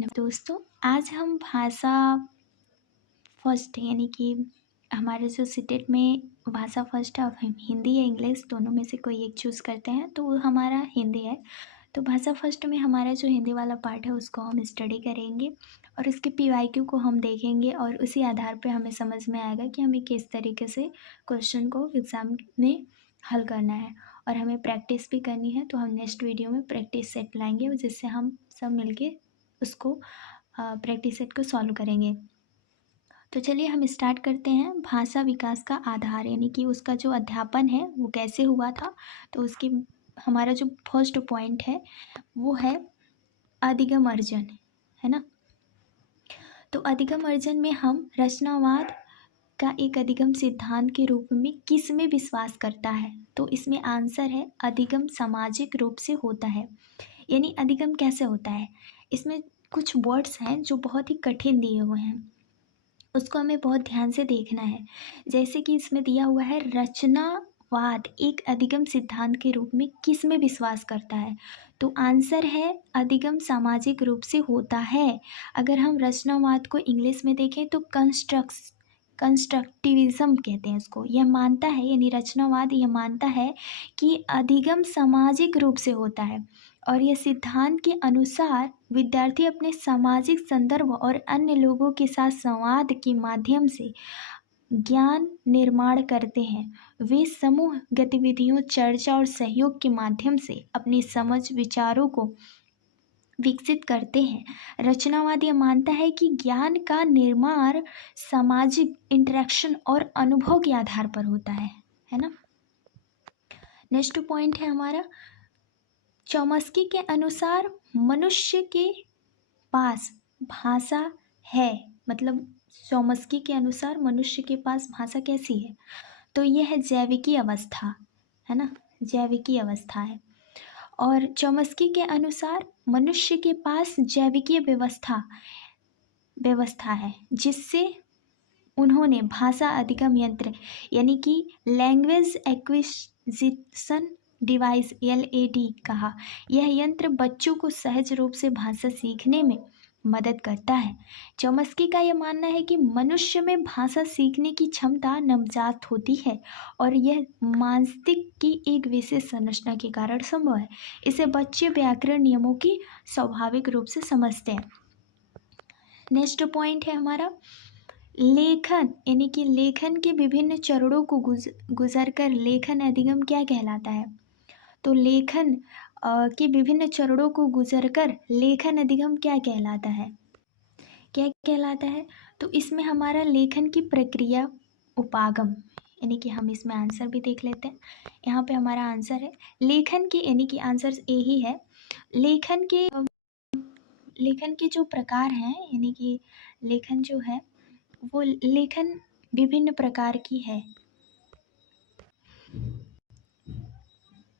दोस्तों, आज हम भाषा फर्स्ट यानी कि हमारे जो स्टेट में भाषा फर्स्ट है, अब हम हिंदी या इंग्लिश दोनों में से कोई एक चूज़ करते हैं तो वो हमारा हिंदी है। तो भाषा फर्स्ट में हमारा जो हिंदी वाला पार्ट है उसको हम स्टडी करेंगे और उसके पीवाईक्यू को हम देखेंगे और उसी आधार पे हमें समझ में आएगा कि हमें किस तरीके से क्वेश्चन को एग्ज़ाम में हल करना है और हमें प्रैक्टिस भी करनी है। तो हम नेक्स्ट वीडियो में प्रैक्टिस सेट लाएंगे जिससे हम सब मिलके उसको प्रैक्टिस सेट को सॉल्व करेंगे। तो चलिए हम स्टार्ट करते हैं। भाषा विकास का आधार यानी कि उसका जो अध्यापन है वो कैसे हुआ था। तो उसकी हमारा जो फर्स्ट पॉइंट है वो है अधिगम अर्जन, है ना। तो अधिगम अर्जन में हम रचनावाद का एक अधिगम सिद्धांत के रूप में किस में विश्वास करता है। तो इसमें आंसर है अधिगम सामाजिक रूप से होता है। यानी अधिगम कैसे होता है, इसमें कुछ वर्ड्स हैं जो बहुत ही कठिन दिए हुए हैं, उसको हमें बहुत ध्यान से देखना है। जैसे कि इसमें दिया हुआ है रचनावाद एक अधिगम सिद्धांत के रूप में किस में विश्वास करता है। तो आंसर है अधिगम सामाजिक रूप से होता है। अगर हम रचनावाद को इंग्लिश में देखें तो कंस्ट्रक्टिविज्म कहते हैं इसको। यह मानता है यानी रचनावाद यह मानता है कि अधिगम सामाजिक रूप से होता है और यह सिद्धांत के अनुसार विद्यार्थी अपने सामाजिक संदर्भ और अन्य लोगों के साथ संवाद के माध्यम से ज्ञान निर्माण करते हैं। वे समूह गतिविधियों, चर्चा और सहयोग के माध्यम से अपनी समझ, विचारों को विकसित करते हैं। रचनावाद यह मानता है कि ज्ञान का निर्माण सामाजिक इंटरेक्शन और अनुभव के आधार पर होता है ना। नेक्स्ट पॉइंट है हमारा चॉम्स्की के अनुसार मनुष्य के पास भाषा है। मतलब चॉम्स्की के अनुसार मनुष्य के पास भाषा कैसी है, तो यह है जैविकी अवस्था, है ना, जैविकी अवस्था है। और चॉम्स्की के अनुसार मनुष्य के पास जैविकीय व्यवस्था है जिससे उन्होंने भाषा अधिगम यंत्र यानी कि लैंग्वेज एक्विजिशन डिवाइस LAD कहा। यह यंत्र बच्चों को सहज रूप से भाषा सीखने में मदद करता है। चॉम्स्की का यह मानना है कि मनुष्य में भाषा सीखने की क्षमता नवजात होती है और यह मस्तिष्क की एक विशेष संरचना के कारण संभव है। इसे बच्चे व्याकरण नियमों की स्वाभाविक रूप से समझते हैं। नेक्स्ट पॉइंट है हमारा लेखन यानी कि लेखन के विभिन्न चरणों को गुजर कर लेखन अधिगम क्या कहलाता है। तो लेखन के विभिन्न चरणों को गुजरकर लेखन अधिगम क्या कहलाता है, क्या कहलाता है। तो इसमें हमारा लेखन की प्रक्रिया उपागम यानी कि हम इसमें आंसर भी देख लेते हैं। यहाँ पे हमारा आंसर है लेखन के यानी कि आंसर ए ही है। लेखन के जो प्रकार हैं यानी कि लेखन जो है वो लेखन विभिन्न प्रकार की है।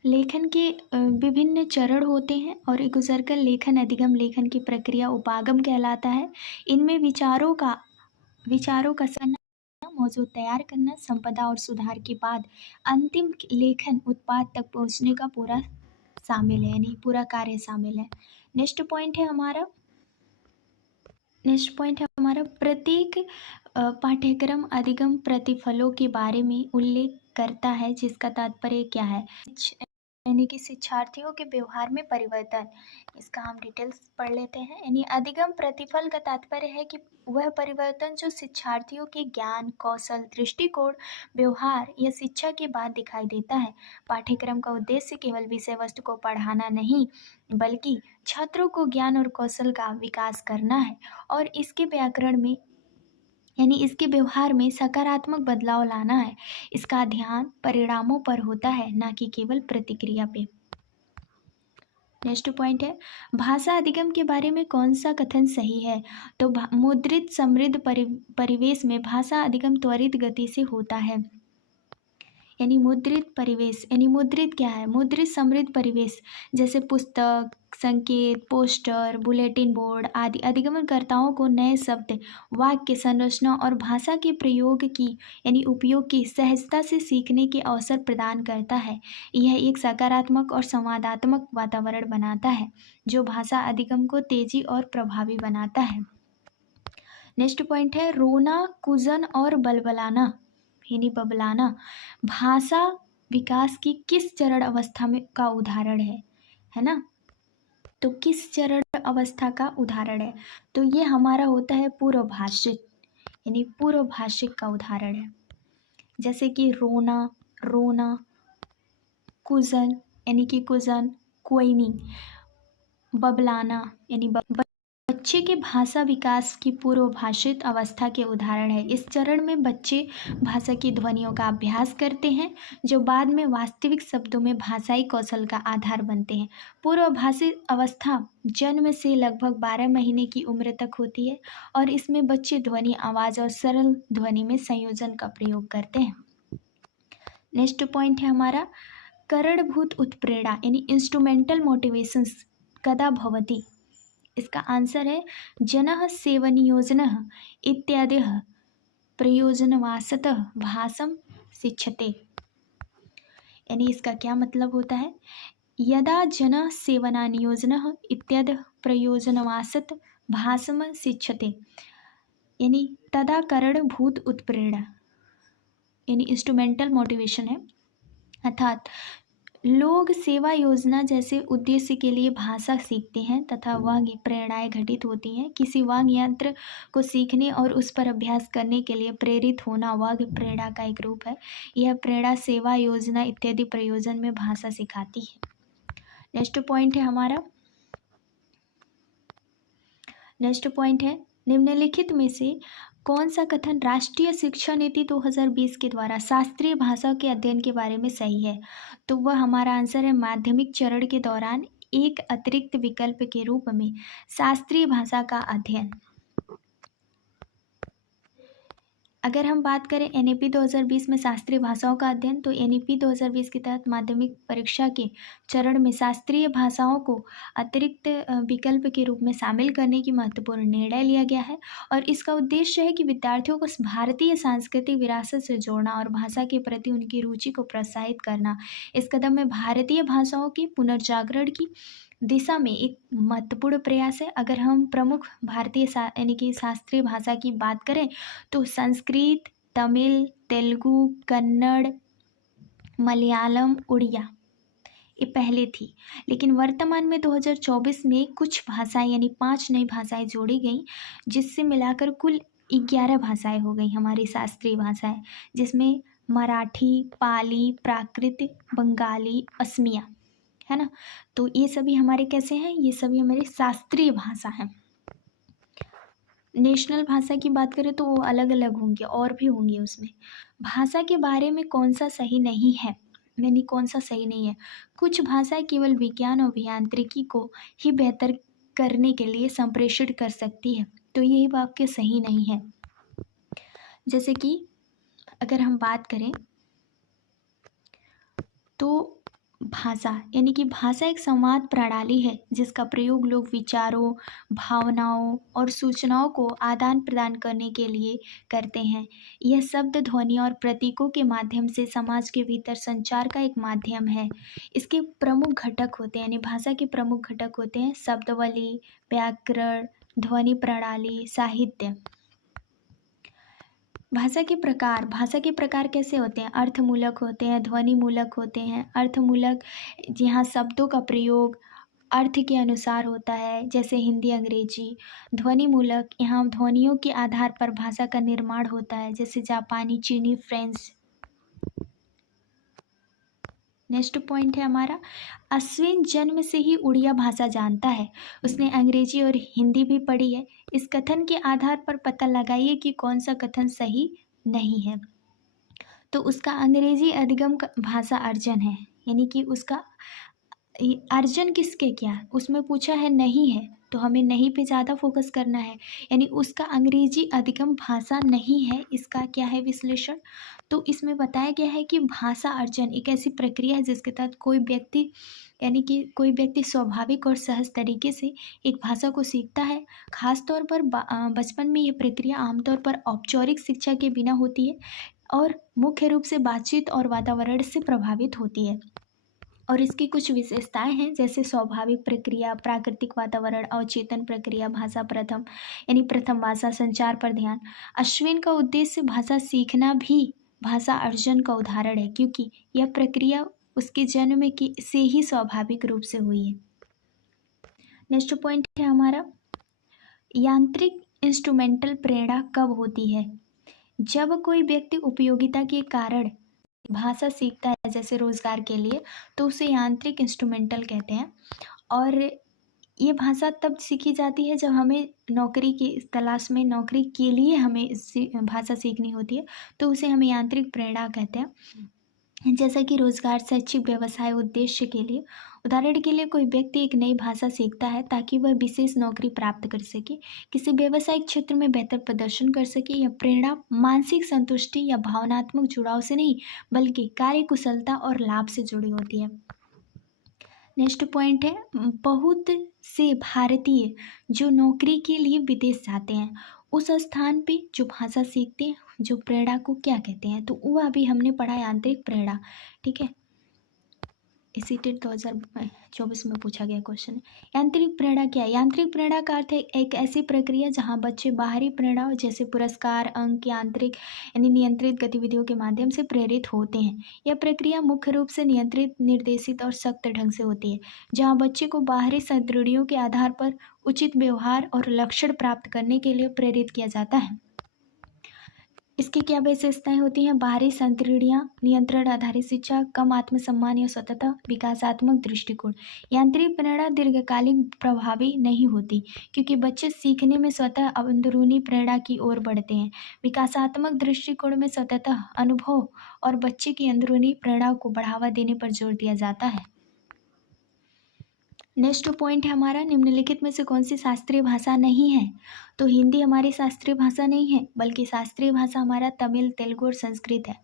लेखन के विभिन्न चरण होते हैं और गुजरकर लेखन अधिगम लेखन की प्रक्रिया उपागम कहलाता है। इनमें विचारों का करना, मौजूद तैयार करना, संपदा और सुधार के बाद अंतिम लेखन उत्पाद तक पहुंचने का पूरा शामिल है यानी पूरा कार्य शामिल है। नेक्स्ट पॉइंट है हमारा प्रत्येक पाठ्यक्रम अधिगम प्रतिफलों के बारे में उल्लेख करता है जिसका तात्पर्य क्या है, यानी कि शिक्षार्थियों के व्यवहार में परिवर्तन। इसका हम डिटेल्स पढ़ लेते हैं। यानी अधिगम प्रतिफल का तात्पर्य है कि वह परिवर्तन जो शिक्षार्थियों के ज्ञान, कौशल, दृष्टिकोण, व्यवहार या शिक्षा के बाद दिखाई देता है। पाठ्यक्रम का उद्देश्य केवल विषय वस्तु को पढ़ाना नहीं बल्कि छात्रों को ज्ञान और कौशल का विकास करना है और इसके व्याकरण में यानी इसके व्यवहार में सकारात्मक बदलाव लाना है। इसका ध्यान परिणामों पर होता है ना कि केवल प्रतिक्रिया पे। नेक्स्ट पॉइंट है भाषा अधिगम के बारे में कौन सा कथन सही है। तो मुद्रित समृद्ध परिवेश में भाषा अधिगम त्वरित गति से होता है। यानी मुद्रित परिवेश, यानी मुद्रित क्या है, मुद्रित समृद्ध परिवेश जैसे पुस्तक, संकेत, पोस्टर, बुलेटिन बोर्ड आदि अधिगमनकर्ताओं को नए शब्द, वाक्य संरचना और भाषा के प्रयोग की यानी उपयोग की सहजता से सीखने के अवसर प्रदान करता है। यह एक सकारात्मक और संवादात्मक वातावरण बनाता है जो भाषा अधिगम को तेजी और प्रभावी बनाता है। नेक्स्ट पॉइंट है रोना, कुजन और बलबलाना यानी बबलाना भाषा विकास की किस चरण अवस्था में का उदाहरण है ना। तो किस चरण अवस्था का उदाहरण है, तो ये हमारा होता है पूर्व भाषिक, यानी पूर्व भाषिक का उदाहरण है। जैसे कि रोना, रोना, कुजन यानी कि कुजन, कोयनी, बबलाना यानी बच्चे के भाषा विकास की पूर्व भाषित अवस्था के उदाहरण है। इस चरण में बच्चे भाषा की ध्वनियों का अभ्यास करते हैं जो बाद में वास्तविक शब्दों में भाषाई कौशल का आधार बनते हैं। पूर्व भाषित अवस्था जन्म से लगभग 12 महीने की उम्र तक होती है और इसमें बच्चे ध्वनि, आवाज़ और सरल ध्वनि में संयोजन का प्रयोग करते हैं। नेक्स्ट पॉइंट है हमारा करणभूत उत्प्रेरणा यानी इंस्ट्रूमेंटल मोटिवेशंस कदा भवति। इसका आंसर है जनः सेवनियोजनः इत्यादि प्रयोजनवासतः भाषम शिक्षते। यानी इसका क्या मतलब होता है, यदा जनः सेवनानियोजनः इत्यादि प्रयोजनवासत भाषम शिक्षते यानी तदा करणभूत उत्प्रेरणा यानी इंस्ट्रूमेंटल मोटिवेशन है, अर्थात लोग सेवा योजना जैसे उद्देश्य के लिए भाषा सीखते हैं तथा वह प्रेरणाएं घटित होती हैं। किसी वांग यंत्र को सीखने और उस पर अभ्यास करने के लिए प्रेरित होना वाग प्रेरणा का एक रूप है। यह प्रेरणा सेवा योजना इत्यादि प्रयोजन में भाषा सिखाती है। नेक्स्ट पॉइंट है हमारा, नेक्स्ट पॉइंट है निम्नलिखित में से कौन सा कथन राष्ट्रीय शिक्षा नीति 2020 के द्वारा शास्त्रीय भाषा के अध्ययन के बारे में सही है। तो वह हमारा आंसर है माध्यमिक चरण के दौरान एक अतिरिक्त विकल्प के रूप में शास्त्रीय भाषा का अध्ययन। अगर हम बात करें एनईपी 2020 में शास्त्रीय भाषाओं का अध्ययन, तो एनईपी 2020 के तहत माध्यमिक परीक्षा के चरण में शास्त्रीय भाषाओं को अतिरिक्त विकल्प के रूप में शामिल करने की महत्वपूर्ण निर्णय लिया गया है और इसका उद्देश्य है कि विद्यार्थियों को भारतीय सांस्कृतिक विरासत से जोड़ना और भाषा के प्रति उनकी रुचि को प्रोत्साहित करना। इस कदम में भारतीय भाषाओं के पुनर्जागरण की दिशा में एक महत्वपूर्ण प्रयास है। अगर हम प्रमुख भारतीय यानी कि शास्त्रीय भाषा की बात करें तो संस्कृत, तमिल, तेलुगु, कन्नड़, मलयालम, उड़िया ये पहले थी, लेकिन वर्तमान में 2024 में कुछ भाषाएं यानी 5 नई भाषाएं जोड़ी गई जिससे मिलाकर कुल 11 भाषाएं हो गई हमारी शास्त्रीय भाषाएं, जिसमें मराठी, पाली, प्राकृत, बंगाली, असमिया है ना। तो ये सभी हमारे कैसे हैं, ये सभी हमारे शास्त्रीय भाषा हैं। नेशनल भाषा की बात करें तो वो अलग अलग होंगे और भी होंगे उसमें। भाषा के बारे में कौन सा सही नहीं है, यानी कौन सा सही नहीं है, कुछ भाषाएं केवल विज्ञान और अभियांत्रिकी को ही बेहतर करने के लिए संप्रेषित कर सकती है, तो यही वाक्य सही नहीं है। जैसे कि अगर हम बात करें तो भाषा यानी कि भाषा एक संवाद प्रणाली है जिसका प्रयोग लोग विचारों, भावनाओं और सूचनाओं को आदान प्रदान करने के लिए करते हैं। यह शब्द, ध्वनि और प्रतीकों के माध्यम से समाज के भीतर संचार का एक माध्यम है। इसके प्रमुख घटक होते हैं, यानी भाषा के प्रमुख घटक होते हैं शब्दावली, व्याकरण, ध्वनि प्रणाली, साहित्य। भाषा के प्रकार कैसे होते हैं, अर्थमूलक होते हैं, ध्वनिमूलक होते हैं। अर्थमूलक यहाँ शब्दों का प्रयोग अर्थ के अनुसार होता है, जैसे हिंदी, अंग्रेजी। ध्वनिमूलक यहाँ ध्वनियों के आधार पर भाषा का निर्माण होता है, जैसे जापानी, चीनी, फ्रेंच। नेक्स्ट पॉइंट है हमारा, अश्विन जन्म से ही उड़िया भाषा जानता है, उसने अंग्रेजी और हिंदी भी पढ़ी है। इस कथन के आधार पर पता लगाइए कि कौन सा कथन सही नहीं है। तो उसका अंग्रेजी अधिगम भाषा अर्जन है, यानी कि उसका अर्जन किसके क्या, उसमें पूछा है नहीं है, तो हमें नहीं पे ज़्यादा फोकस करना है, यानी उसका अंग्रेजी अधिगम भाषा नहीं है। इसका क्या है विश्लेषण, तो इसमें बताया गया है कि भाषा अर्जन एक ऐसी प्रक्रिया है जिसके तहत कोई व्यक्ति यानी कि कोई व्यक्ति स्वाभाविक और सहज तरीके से एक भाषा को सीखता है। खासतौर पर बचपन में ये प्रक्रिया आमतौर पर औपचारिक शिक्षा के बिना होती है और मुख्य रूप से बातचीत और वातावरण से प्रभावित होती है। और इसकी कुछ विशेषताएं हैं, जैसे स्वाभाविक प्रक्रिया, प्राकृतिक वातावरण, अवचेतन प्रक्रिया, भाषा प्रथम यानी प्रथम भाषा, संचार पर ध्यान। अश्विन का उद्देश्य भाषा सीखना भी भाषा अर्जन का उदाहरण है, क्योंकि यह प्रक्रिया उसके जन्म से ही स्वाभाविक रूप से हुई है। नेक्स्ट पॉइंट है हमारा, यांत्रिक इंस्ट्रूमेंटल प्रेरणा कब होती है? जब कोई व्यक्ति उपयोगिता के कारण भाषा सीखता है, जैसे रोजगार के लिए, तो उसे यांत्रिक इंस्ट्रूमेंटल कहते हैं। और ये भाषा तब सीखी जाती है जब हमें नौकरी की तलाश में, नौकरी के लिए हमें भाषा सीखनी होती है, तो उसे हम यांत्रिक प्रेरणा कहते हैं। जैसा कि रोजगार, शैक्षिक, व्यवसाय उद्देश्य के लिए, उदाहरण के लिए कोई व्यक्ति एक नई भाषा सीखता है ताकि वह विशेष नौकरी प्राप्त कर सके, किसी व्यवसायिक क्षेत्र में बेहतर प्रदर्शन कर सके। यह प्रेरणा मानसिक संतुष्टि या भावनात्मक जुड़ाव से नहीं, बल्कि कार्य कुशलता और लाभ से जुड़ी होती है। नेक्स्ट पॉइंट है, बहुत से भारतीय जो नौकरी के लिए विदेश जाते हैं, उस स्थान पे जो भाषा सीखते हैं, जो प्रेरणा को क्या कहते हैं? तो वह अभी हमने पढ़ा यांत्रिक प्रेरणा। ठीक है, इसी टेट 2024 में पूछा गया क्वेश्चन है। यांत्रिक प्रेरणा क्या है? यांत्रिक प्रेरणा का अर्थ है एक ऐसी प्रक्रिया जहां बच्चे बाहरी प्रेरणा जैसे पुरस्कार, अंक, यांत्रिक यानी नियंत्रित गतिविधियों के माध्यम से प्रेरित होते हैं। यह प्रक्रिया मुख्य रूप से नियंत्रित, निर्देशित और सख्त ढंग से होती है, जहाँ बच्चे को बाहरी संतृप्तियों के आधार पर उचित व्यवहार और लक्षण प्राप्त करने के लिए प्रेरित किया जाता है। इसकी क्या विशेषताएं होती हैं? बाहरी संतृप्तियाँ, नियंत्रण आधारित शिक्षा, कम आत्मसम्मान या स्वतंत्रता, विकासात्मक दृष्टिकोण। यांत्रिक प्रेरणा दीर्घकालिक प्रभावी नहीं होती, क्योंकि बच्चे सीखने में स्वतः अंदरूनी प्रेरणा की ओर बढ़ते हैं। विकासात्मक दृष्टिकोण में स्वतंत्रता, अनुभव और बच्चे की अंदरूनी प्रेरणा को बढ़ावा देने पर जोर दिया जाता है। नेक्स्ट पॉइंट है हमारा, निम्नलिखित में से कौन सी शास्त्रीय भाषा नहीं है? तो हिंदी हमारी शास्त्रीय भाषा नहीं है, बल्कि शास्त्रीय भाषा हमारा तमिल, तेलुगु और संस्कृत है।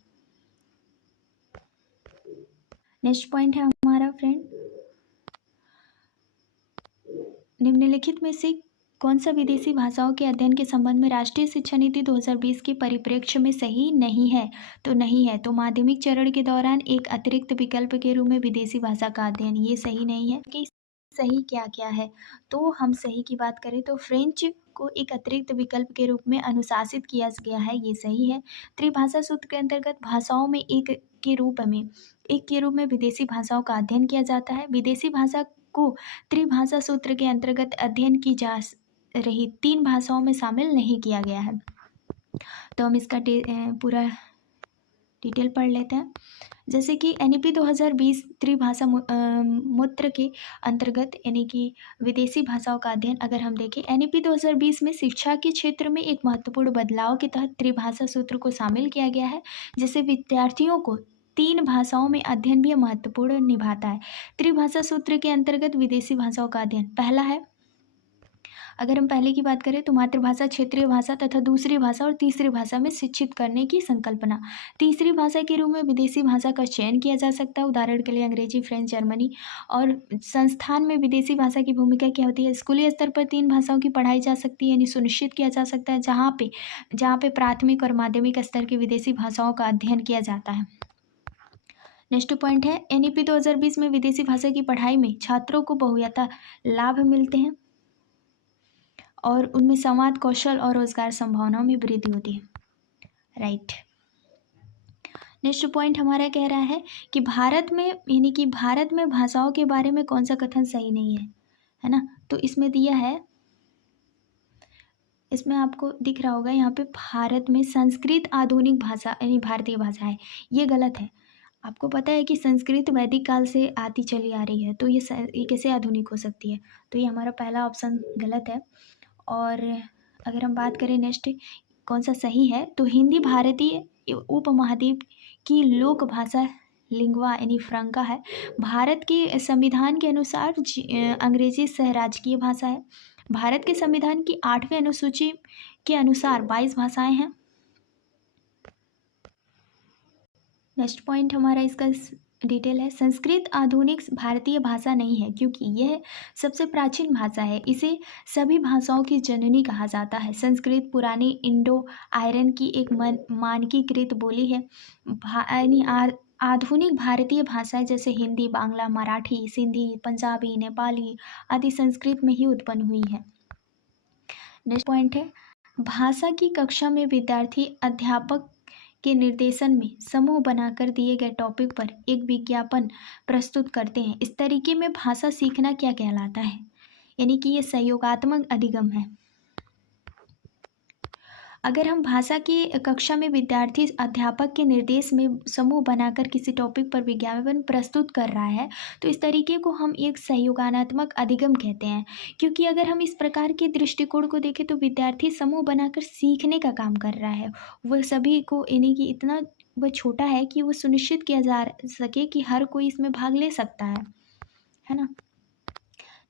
नेक्स्ट पॉइंट है हमारा फ्रेंड, निम्नलिखित में से कौन सा विदेशी भाषाओं के अध्ययन के संबंध में राष्ट्रीय शिक्षा नीति 2020 के परिप्रेक्ष्य में सही नहीं है? तो नहीं है। तो माध्यमिक चरण के दौरान एक अतिरिक्त विकल्प के रूप में विदेशी भाषा का अध्ययन, ये सही नहीं है। कि सही क्या क्या है? तो हम सही की बात करें तो फ्रेंच को एक अतिरिक्त विकल्प के रूप में अनुशासित किया गया है, ये सही है। त्रिभाषा सूत्र के अंतर्गत भाषाओं में एक के रूप में विदेशी भाषाओं का अध्ययन किया जाता है। विदेशी भाषा को त्रिभाषा सूत्र के अंतर्गत अध्ययन की जा रही 3 भाषाओं में शामिल नहीं किया गया है। तो हम इसका पूरा डिटेल पढ़ लेते हैं। जैसे कि NEP 2020 त्रिभाषा मूत्र के अंतर्गत यानी कि विदेशी भाषाओं का अध्ययन अगर हम देखें, NEP 2020 में शिक्षा के क्षेत्र में एक महत्वपूर्ण बदलाव के तहत त्रिभाषा सूत्र को शामिल किया गया है, जिससे विद्यार्थियों को 3 भाषाओं में अध्ययन भी महत्वपूर्ण निभाता है। त्रिभाषा सूत्र के अंतर्गत विदेशी भाषाओं का अध्ययन, पहला है, अगर हम पहले की बात करें तो मातृभाषा, क्षेत्रीय भाषा तथा दूसरी भाषा और तीसरी भाषा में शिक्षित करने की संकल्पना। तीसरी भाषा के रूप में विदेशी भाषा का चयन किया जा सकता है, उदाहरण के लिए अंग्रेजी, फ्रेंच, जर्मनी। और संस्थान में विदेशी भाषा की भूमिका क्या होती है? स्कूली स्तर पर 3 भाषाओं की पढ़ाई जा सकती है, यानी सुनिश्चित किया जा सकता है, जहाँ पे प्राथमिक और माध्यमिक स्तर की विदेशी भाषाओं का अध्ययन किया जाता है। नेक्स्ट पॉइंट है, NEP 2020 में विदेशी भाषा की पढ़ाई में छात्रों को बहुयता लाभ मिलते हैं और उनमें संवाद कौशल और रोजगार संभावनाओं में वृद्धि होती है। राइट। नेक्स्ट पॉइंट हमारा कह रहा है कि भारत में भाषाओं के बारे में कौन सा कथन सही नहीं है ना? तो इसमें दिया है, इसमें आपको दिख रहा होगा यहाँ पे, भारत में संस्कृत आधुनिक भाषा यानी भारतीय भाषा है, ये गलत है। आपको पता है कि संस्कृत वैदिक काल से आती चली आ रही है, तो ये कैसे आधुनिक हो सकती है? तो ये हमारा पहला ऑप्शन गलत है। और अगर हम बात करें नेक्स्ट कौन सा सही है, तो हिंदी भारतीय उपमहाद्वीप की लोक भाषा लिंगवा यानी फ्रंका है। भारत के संविधान के अनुसार अंग्रेजी सहराजकीय भाषा है। भारत के संविधान की 8वीं अनुसूची के अनुसार 22 भाषाएं हैं। नेक्स्ट पॉइंट हमारा इसका डिटेल है, संस्कृत आधुनिक भारतीय भाषा नहीं है क्योंकि यह सबसे प्राचीन भाषा है। इसे सभी भाषाओं की जननी कहा जाता है। संस्कृत पुरानी इंडो आयरन की एक मानकीकृत बोली है। यानी आधुनिक भारतीय भाषाएं जैसे हिंदी, बांग्ला, मराठी, सिंधी, पंजाबी, नेपाली आदि संस्कृत में ही उत्पन्न हुई है। नेक्स्ट पॉइंट है, भाषा की कक्षा में विद्यार्थी अध्यापक के निर्देशन में समूह बनाकर दिए गए टॉपिक पर एक विज्ञापन प्रस्तुत करते हैं। इस तरीके में भाषा सीखना क्या कहलाता है? यानी कि ये सहयोगात्मक अधिगम है। अगर हम भाषा की कक्षा में विद्यार्थी अध्यापक के निर्देश में समूह बनाकर किसी टॉपिक पर विज्ञापन प्रस्तुत कर रहा है तो इस तरीके को हम एक सहयोगात्मक अधिगम कहते हैं। क्योंकि अगर हम इस प्रकार के दृष्टिकोण को देखें तो विद्यार्थी समूह बनाकर सीखने का काम कर रहा है। वह सभी को यानी कि इतना वह छोटा है कि वो सुनिश्चित किया जा सके कि हर कोई इसमें भाग ले सकता है ना।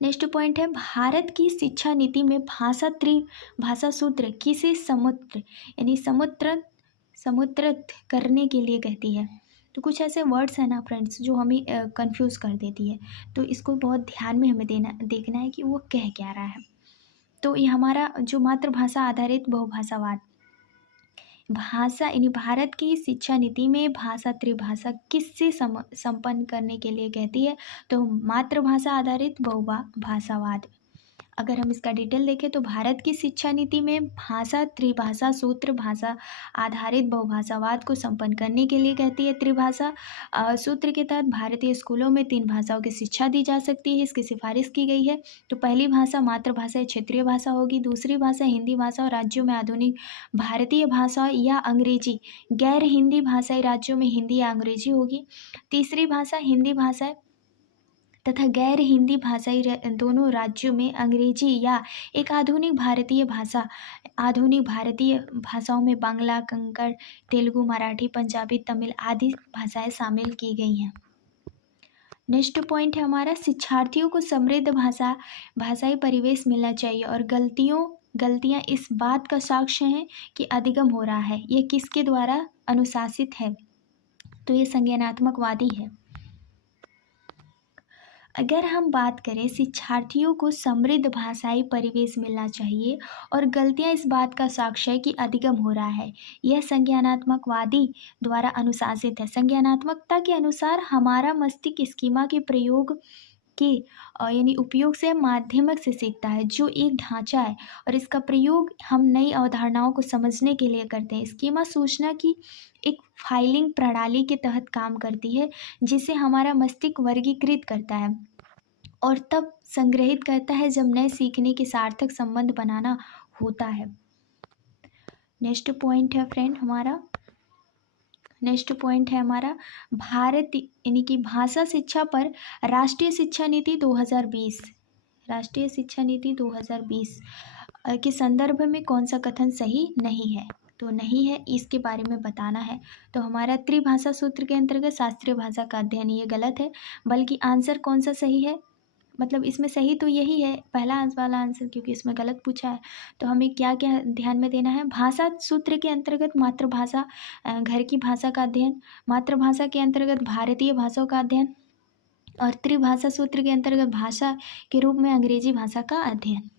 नेक्स्ट पॉइंट है, भारत की शिक्षा नीति में भाषा त्रिभाषा सूत्र किसे समुद्र यानी समुद्रत करने के लिए कहती है। तो कुछ ऐसे वर्ड्स हैं ना फ्रेंड्स जो हमें कंफ्यूज कर देती है, तो इसको बहुत ध्यान में हमें देखना है कि वो कह क्या रहा है। तो ये हमारा जो मातृभाषा आधारित बहुभाषावाद, भाषा यानी भारत की शिक्षा नीति में भाषा त्रिभाषा किससे संपन्न करने के लिए कहती है, तो मातृभाषा आधारित बहुभाषावाद। अगर हम इसका डिटेल देखें तो भारत की शिक्षा नीति में भाषा त्रिभाषा सूत्र भाषा आधारित बहुभाषावाद को संपन्न करने के लिए कहती है। त्रिभाषा सूत्र के तहत भारतीय स्कूलों में 3 भाषाओं की शिक्षा दी जा सकती है, इसकी सिफारिश की गई है। तो पहली भाषा मातृभाषा या क्षेत्रीय भाषा होगी, दूसरी भाषा हिंदी भाषा और राज्यों में आधुनिक भारतीय भाषा या अंग्रेजी, गैर हिंदी भाषाई राज्यों में हिंदी या अंग्रेजी होगी, तीसरी भाषा हिंदी भाषा तथा गैर हिंदी भाषाई दोनों राज्यों में अंग्रेजी या एक आधुनिक भारतीय भाषा। आधुनिक भारतीय भाषाओं में बांग्ला, कंकड़, तेलुगु, मराठी, पंजाबी, तमिल आदि भाषाएं शामिल की गई हैं। नेक्स्ट पॉइंट है हमारा, शिक्षार्थियों को समृद्ध भाषाई परिवेश मिलना चाहिए और गलतियां इस बात का साक्ष्य हैं कि अधिगम हो रहा है। यह किसके द्वारा अनुशासित है? तो ये संज्ञानात्मकवादी है। अगर हम बात करें शिक्षार्थियों को समृद्ध भाषाई परिवेश मिलना चाहिए और गलतियां इस बात का साक्ष्य है कि अधिगम हो रहा है, यह संज्ञानात्मकवादी द्वारा अनुशासित है। संज्ञानात्मकता के अनुसार हमारा मस्तिष्क स्कीमा के प्रयोग के यानी उपयोग से माध्यमक से सीखता है जो एक ढांचा है और इसका प्रयोग हम नई अवधारणाओं को समझने के लिए करते हैं। स्कीमा सूचना की एक फाइलिंग प्रणाली के तहत काम करती है जिसे हमारा मस्तिष्क वर्गीकृत करता है और तब संग्रहित करता है जब नए सीखने के सार्थक संबंध बनाना होता है। नेक्स्ट पॉइंट है फ्रेंड हमारा, नेक्स्ट पॉइंट है हमारा भारत यानी कि भाषा शिक्षा पर राष्ट्रीय शिक्षा नीति 2020, राष्ट्रीय शिक्षा नीति 2020 के संदर्भ में कौन सा कथन सही नहीं है? तो नहीं है, इसके बारे में बताना है। तो हमारा त्रिभाषा सूत्र के अंतर्गत शास्त्रीय भाषा का अध्ययन, ये गलत है, बल्कि आंसर कौन सा सही है, मतलब इसमें सही तो यही है पहला वाला आंसर, क्योंकि इसमें गलत पूछा है। तो हमें क्या क्या ध्यान में देना है? भाषा सूत्र के अंतर्गत मातृभाषा घर की भाषा का अध्ययन, मातृभाषा के अंतर्गत भारतीय भाषाओं का अध्ययन और त्रिभाषा सूत्र के अंतर्गत भाषा के रूप में अंग्रेजी भाषा का अध्ययन।